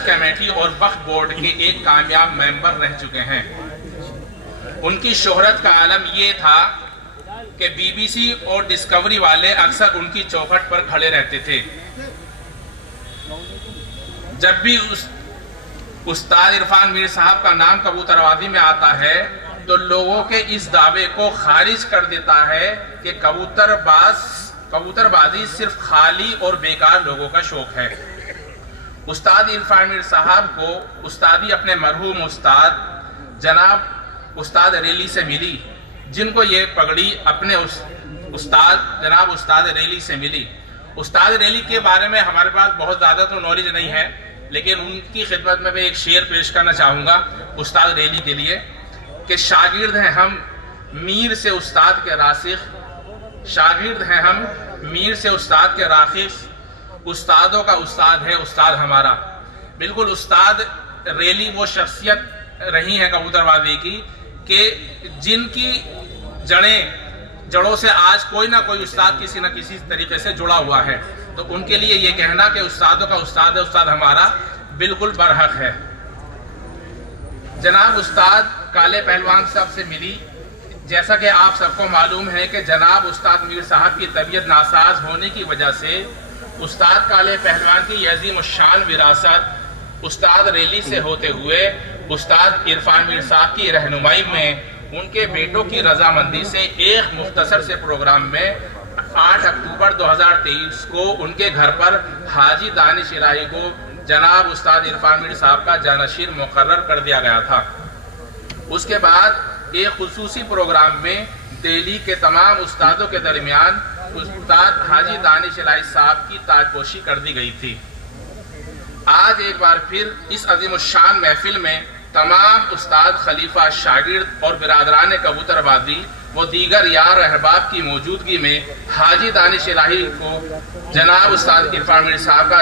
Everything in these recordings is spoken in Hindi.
हज कमेटी और वक्फ बोर्ड के एक कामयाब मेंबर रह चुके हैं। उनकी शोहरत का आलम यह था कि बीबीसी और डिस्कवरी वाले अक्सर उनकी चौखट पर खड़े रहते थे। जब भी उस्ताद इरफान मीर साहब का नाम कबूतरबाजी में आता है तो लोगों के इस दावे को खारिज कर देता है कि कबूतरबाजी सिर्फ खाली और बेकार लोगों का शौक है। उस्ताद इरफान मीर साहब को उस्तादी अपने मरहूम उस्ताद जनाब उस्ताद रेली से मिली, जिनको ये पगड़ी अपने जनाब उस्ताद रेली से मिली। उस्ताद रेली के बारे में हमारे पास बहुत ज़्यादा तो नॉलेज नहीं है, लेकिन उनकी खिदमत में मैं एक शेर पेश करना चाहूँगा उस्ताद रेली के लिए कि शागिर्द हैं हम मीर से उस्ताद के रासिख, शागिर्द हैं हम मीर से उस्ताद के रासिख, उस्तादों का उस्ताद है उस्ताद हमारा। बिल्कुल उस्ताद रेली वो शख्सियत रही है कबूतरबाजी की कि जिनकी जड़ों से आज कोई ना कोई उस्ताद किसी न किसी तरीके से जुड़ा हुआ है। तो उनके लिए ये कहना कि उस्तादों का उस्ताद है उस्ताद हमारा बिल्कुल बरहक है। जनाब उस्ताद काले पहलवान साहब से मिली। जैसा कि आप सबको मालूम है कि जनाब उस्ताद मीर साहब की तबीयत नासाज होने की वजह से उस्ताद काले पहलवान की अजीम शान विरासत उस्ताद रेली से होते हुए उस्ताद इरफान मीर साहब की रहनुमाई में उनके बेटों की रजामंदी से एक मुख्तसर से प्रोग्राम में 8 अक्टूबर 2023 को उनके घर पर हाजी दानिश इलाही को जनाब उस्ताद इरफान मीर साहब का जानशीर मुकर्रर कर दिया गया था। उसके बाद एक खुसूसी प्रोग्राम में दिल्ली के तमाम उस्तादों के दरमियान उस्ताद हाजी दानिश इलाही साहब की ताजपोशी कर दी गई थी। आज एक बार फिर इस अजीमुशान महफिल में तमाम उस्ताद खलीफा शागिर्द और बिरादरान कबूतरबाजी वो दीगर यार अहबाब की मौजूदगी में हाजी दानिश इलाही को जनाब उस्ताद इरफान मीर साहब का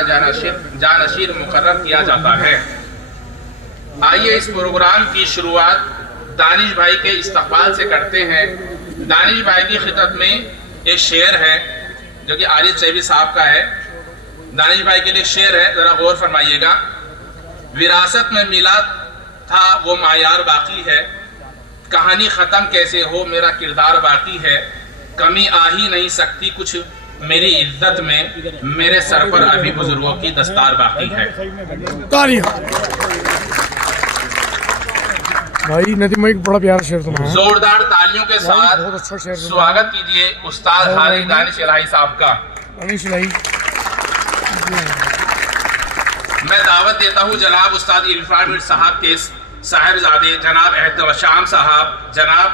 जानशीर मुकर्रर किया जाता है। आइए इस प्रोग्राम की शुरुआत दानिश भाई के इस्तकबाल से करते हैं। दानिश भाई की खिदमत में एक शेर है जो कि आरिफ चैबी साहब का है। दानिश भाई के लिए शेर है, जरा गौर फरमाइएगा। विरासत में मिला था वो मायार बाकी है, कहानी खत्म कैसे हो मेरा किरदार बाकी है, कमी आ ही नहीं सकती कुछ मेरी इज्जत में, मेरे सर पर अभी बुजुर्गों की दस्तार बाकी है। भाई नदीम भाई बड़ा प्यारा शेर सुना। जोरदार तालियों के साथ अच्छा शेर स्वागत कीजिए उस्ताद हाजी दानिश इलाही साहब का। दानिश इलाही मैं दावत देता हूँ जनाब उस्ताद इरफान मीर साहब के साहिबजादे जनाब एहतशाम साहब, जनाब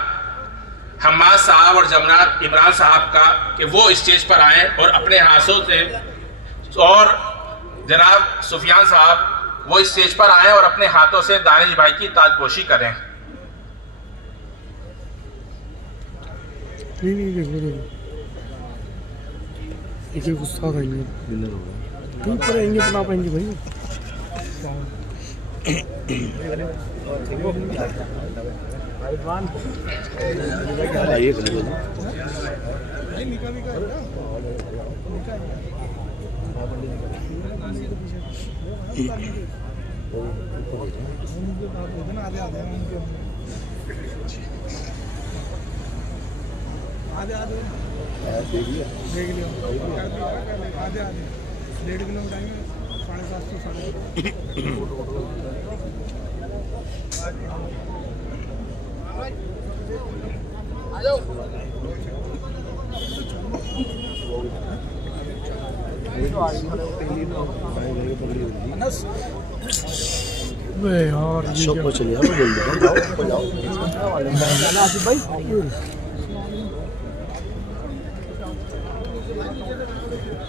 हम्माद साहब और जनाब इमरान साहब का कि वो स्टेज पर आए और अपने हाथों से, और जनाब सुफियान साहब वो स्टेज पर आए और अपने हाथों से दानिश भाई की ताजपोशी करें। एक उस्ताद आएंगे बना पाएंगे भाई।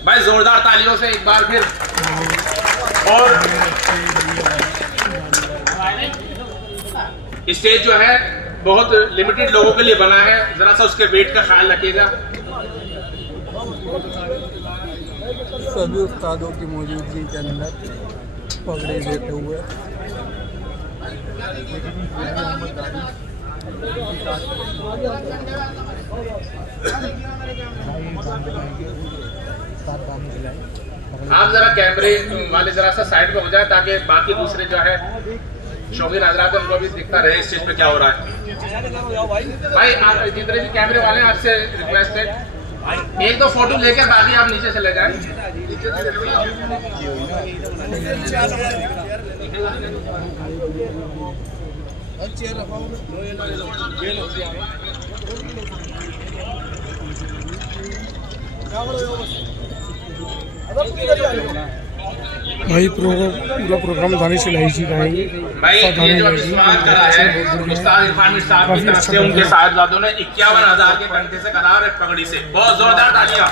भाई जोरदार तालियों से एक बार फिर। और स्टेज जो है बहुत लिमिटेड लोगों के लिए बना है, जरा सा उसके वेट का ख्याल रखिएगा। सभी उस्तादों की मौजूदगी के अंदर पगड़ी देते हुए आप जरा कैमरे वाले जरा सा साइड पे हो जाए ताकि बाकी दूसरे जो है शौकीन हजरात उनको भी दिखता रहे इस चीज पे क्या हो रहा है। भाई आप जितने भी कैमरे वाले हैं आपसे रिक्वेस्ट है एक दो फोटो लेके बाकी आप नीचे चले जाएं। भाई पूरा प्रोग्राम दानिश इलाही जी का है। भाई ये जो अभी स्वागत करा है उस्ताद इरफान मीर साहब की तरफ से उनके साहिबजादों ने 51,000 के घंटे से करा है पगड़ी से। बहुत जोरदार तालियां।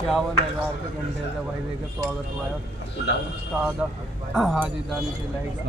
51,000 के घंटे से भाई देखे स्वागत हुआ है उस्ताद हाजी दानिश इलाही का।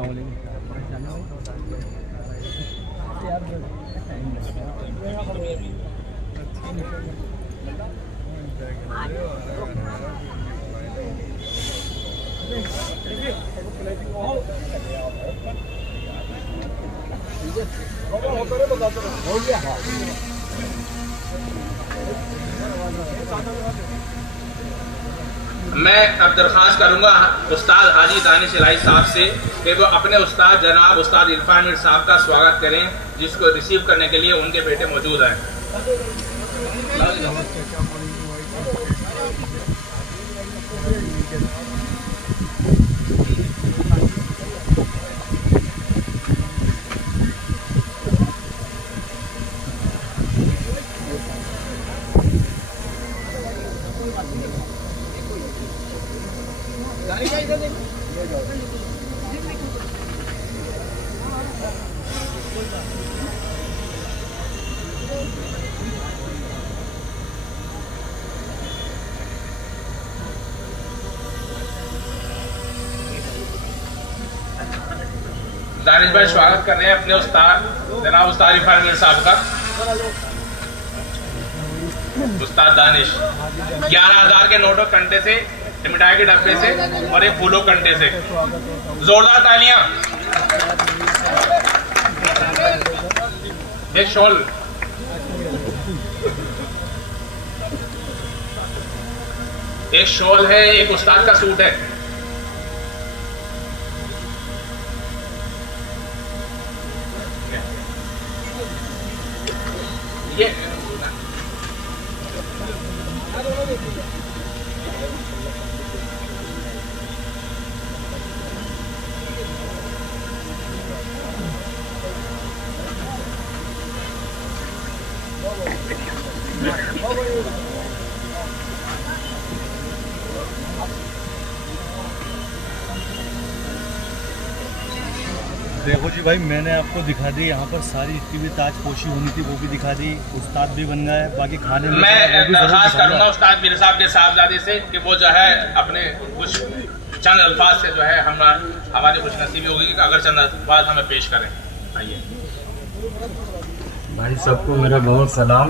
मैं अब दरख्वास्त करूंगा उस्ताद हाजी दानिश इलाही साहब से कि वो अपने उस्ताद जनाब उस्ताद इरफान मीर साहब का स्वागत करें, जिसको रिसीव करने के लिए उनके बेटे मौजूद हैं। दानिश भाई स्वागत कर रहे हैं अपने उस्ताद जनाब उस्ताद इरफान मीर साहब का। उस्ताद दानिश 11,000 के नोटों कंटे से, मिठाई के डब्बे से और एक फूलों कंटे से। जोरदार तालियां। एक शॉल, एक शॉल है, एक उस्ताद का सूट है। ये देखो जी भाई, मैंने आपको दिखा दी यहाँ पर सारी जितनी भी ताजपोशी होनी थी वो भी दिखा दी। उस्ताद भी बन गया है, बाकी खाने में मैं दरख्वास्त करूंगा उस्ताद मीर साहब के साहबजादे से कि वो जो है अपने कुछ चंद अल्फाज से जो है हमारी खुश नसीबी होगी कि अगर चंद अल्फाज हमें पेश करें। आइए भाई, सबको मेरा बहुत सलाम।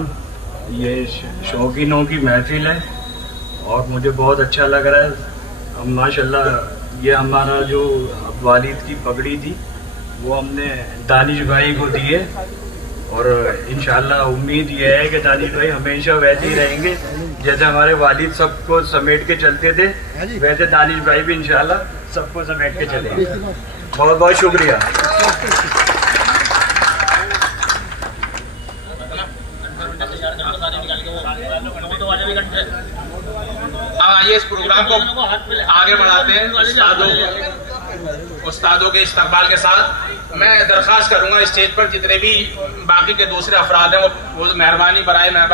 ये शौकीनों की महफिल है और मुझे बहुत अच्छा लग रहा है। हम माशाल्लाह ये हमारा जो वालिद की पगड़ी थी वो हमने दानिश भाई को दी है और इंशाल्लाह उम्मीद ये है कि दानिश भाई हमेशा वैसे ही रहेंगे जैसे हमारे वालिद सबको समेट के चलते थे, वैसे दानिश भाई भी इंशाल्लाह सबको समेट के चलेंगे। बहुत बहुत शुक्रिया। अब आइए इस प्रोग्राम को आगे बढ़ाते हैं उस्तादों के इस्तकबाल के साथ। मैं दरख्वास्त करूंगा स्टेज पर जितने भी बाकी के दूसरे अफराद हैं वो मेहरबानी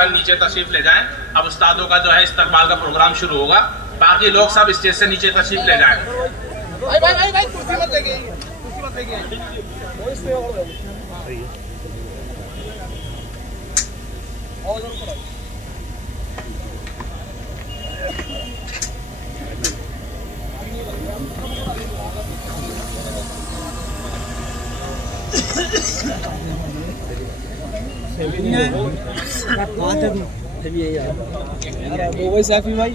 नीचे तशरीफ ले जाएं। अब उस्तादों का जो है इस्तकबाल का प्रोग्राम शुरू होगा। बाकी लोग सब स्टेज से नीचे तशरीफ ले जाएं। कुर्सी मत देंगे। वो साफी भाई